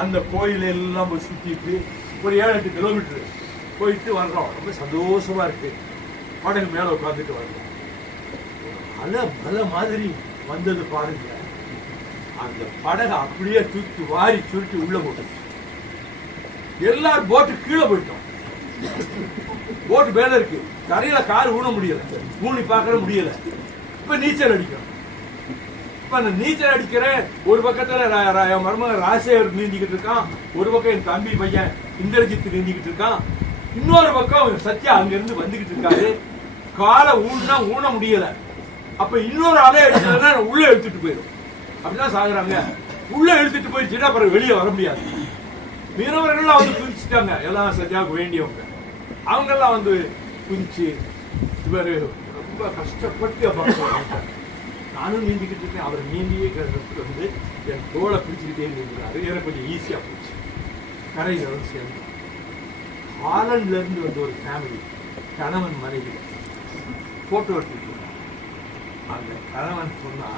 அந்த கோயில் எல்லாம் போய் சுத்திட்டு ஒரு 7-8 கிலோமீட்டர் போயிட்டு வர்றோம். ரொம்ப சந்தோஷமா இருக்கு. படகு மேல உட்காந்துட்டு வர்றோம். மலை மாதிரி வந்தது பாருங்க. அந்த படகு அப்படியே தூக்கி வாரி சுருட்டி உள்ள போட்டு எல்லாரும் போட்டு கீழே போயிட்டோம். போட்டு மேல இருக்கு, கரையில கார் ஊன முடியல, ஊனி பார்க்கற முடியல. இப்ப நீச்சல் அடிக்கிறோம். இப்ப அந்த நீச்சல் அடிக்கிறேன். ஒரு பக்கத்துல மருமகன் ராஜசேகர் நீந்திக்கிட்டு இருக்கான், ஒரு பக்கம் என் தம்பி பையன் இந்திரஜித் நீந்திக்கிட்டு இருக்கான், இன்னொரு பக்கம் சத்யா அங்க இருந்து வந்துகிட்டு இருக்காரு. காலை ஊனா ஊன முடியல. அப்ப இன்னொரு அலை அடிச்சதுன்னா உள்ள எடுத்துட்டு போயிடும். அப்படிதான் சாகுறாங்க. உள்ள எடுத்துட்டு போயிடுச்சுன்னா அப்புறம் வெளியே வர முடியாது. மீனவர்கள் வந்து குதிச்சுட்டாங்க, எல்லாம் சத்யாவுக்கு வேண்டியவங்க. அவங்க எல்லாம் வந்து குதிச்சு இவர் ரொம்ப கஷ்டப்பட்டு நானும் நீந்திக்கிட்டு இருக்கேன். அவர் நீந்தியே வந்து என் தோலை பிடிச்சுக்கிட்டே நீந்தினாரு. எனக்கு கொஞ்சம் ஈஸியா போச்சு. கரையில் வந்து சேர்ந்தோம். ஹாலண்ட்ல இருந்து வந்து ஒரு ஃபேமிலி, கணவன் மனைவி போட்டோ எடுத்துட்டு. அந்த கணவன் சொன்னா,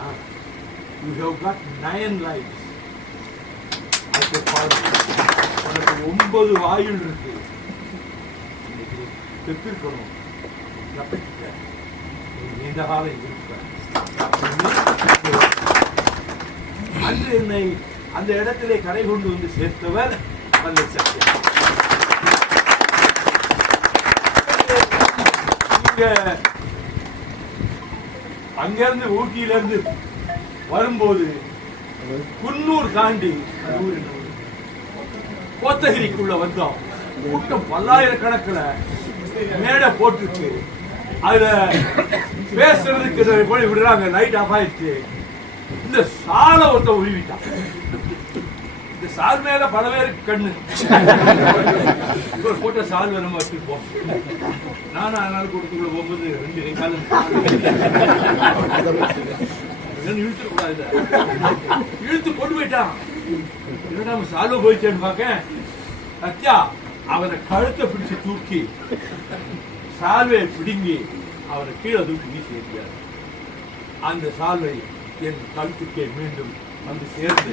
you have got 9 lives. உனக்கு 9 வாயில் இருக்கு. செத்துருக்கணும், நீண்ட காலம் இருக்க. அன்று என்னை அந்த இடத்திலே கரை கொண்டு வந்து சேர்த்தவர் அந்த சத்யா. அங்கிருந்து ஊட்டியில இருந்து வரும்போது குன்னூர் தாண்டி கோத்தகிரிக்குள்ள வந்தோம். கூட்டம் பல்லாயிரக்கணக்கில் மேடை போட்டுருக்கு. அதுல பேசுறதுக்கு போய் விடுறாங்க. லைட் ஆஃப் ஆயிடுச்சு. இந்த சாலை ஒருத்த உருவிட்டான். இந்த சால் மேல பல பேருக்கு கண்ணு. இவர் போட்ட சால் வேற வச்சுருப்போம். நானும் அதனால கொடுத்துக்குள்ள போகும்போது 2 கை காலம் இழுத்து கூடாது, இழுத்து கொண்டு போயிட்டான். என்னடா சால்வ போயிட்டேன்னு பார்க்க, சத்யா அவனை கழுத்தை பிடிச்சு தூக்கி சால்வையை பிடுங்கி அவனை கீழே தூக்கி வீசி எறியார். அந்த சால்வை என் கழுத்துக்கே மீண்டும் வந்து சேர்ந்து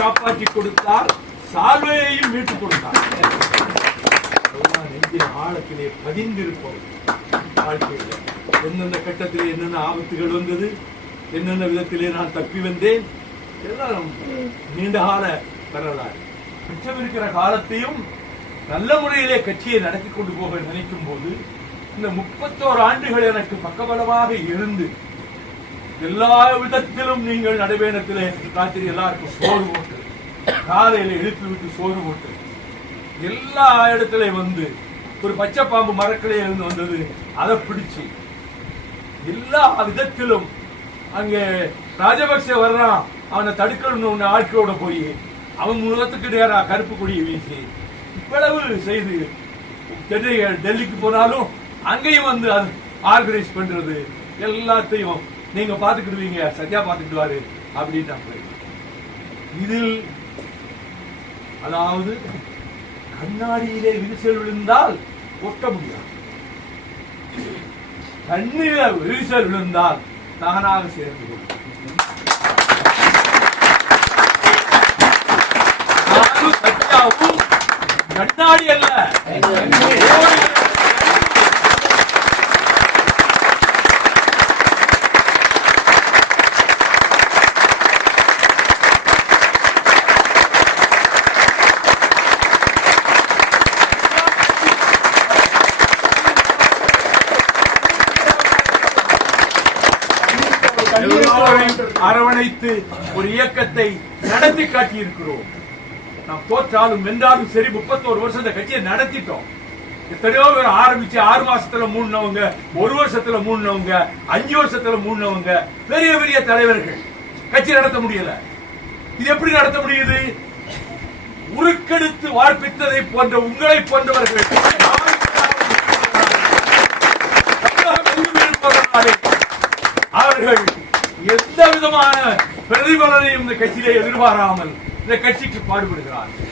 காப்பாற்றி கொடுத்தார், சால்வையையும் மீட்டுக் கொடுத்தார். நெஞ்சின் ஆழத்திலே பதிந்திருப்போம். வாழ்க்கையில் எந்தெந்த கட்டத்திலே என்னென்ன ஆபத்துகள் வந்தது, என்னென்ன விதத்திலே நான் தப்பி வந்தேன், எல்லாம் நீண்ட கால வரலாறு. மிச்சம் இருக்கிற காலத்தையும் நல்ல முறையிலே கட்சியை நடத்தி கொண்டு போக நினைக்கும் போது இந்த 31 ஆண்டுகள் எனக்கு பக்கபலமாக இருந்து எல்லா விதத்திலும் நீங்கள் நடைபயணத்திலே ராத்திரி எல்லாருக்கும் சோறு போட்டு, காலையில எழுப்பி விட்டு சோறு போட்டு, எல்லா இடத்துல வந்து ஒரு பச்சை பாம்பு மரக்கிளையே இருந்து வந்தது, அதை பிடிச்சு எல்லா விதத்திலும் அங்கே ராஜபக்சே வர்றான், அவனை தடுக்கணும்னு ஆட்களோட போய் அவன் முகத்துக்கு நேரா கருப்பு கொடியை வீசி இவ்வளவு செய்து டெல்லிக்கு போனாலும் அங்கேயும் வந்து ஆர்கனைஸ் பண்றது எல்லாத்தையும் நீங்க பாத்துக்கிடுவீங்க, சத்யா பாத்துக்கிடுவாரு அப்படின்னு. இதில் அதாவது கண்ணாடியிலே விரிசல் விழுந்தால் ஒட்ட முடியாது, தண்ணீர விரிசல் விழுந்தால் தானாக சேர்ந்து கொள்ளும். சத்யாவும் கண்ணாடி அல்ல, அரவணைத்து ஒரு இயக்கத்தை நடத்தி காட்டியிருக்கிறோம். நாம் தோற்றாலும் வென்றாலும் சரி 31 வருஷம் இந்த கட்சியை நடத்திட்டோம். எத்தனையோ பேர் ஆரம்பிச்சு 6 மாசத்துல மூணுனவங்க, 1 வருஷத்துல மூணுனவங்க, 5 வருஷத்துல மூணுனவங்க, பெரிய பெரிய தலைவர்கள் கட்சி நடத்த முடியல. இது எப்படி நடத்த முடியுது? உருக்கெடுத்து வார்ப்பித்ததை போன்ற உங்களை போன்றவர்கள் அவர்கள் எந்த விதமான பிரதிபலனையும் இந்த கட்சியிலே எதிர்பாராமல் இந்த கட்சிக்கு பாடுபடுகிறார்கள்.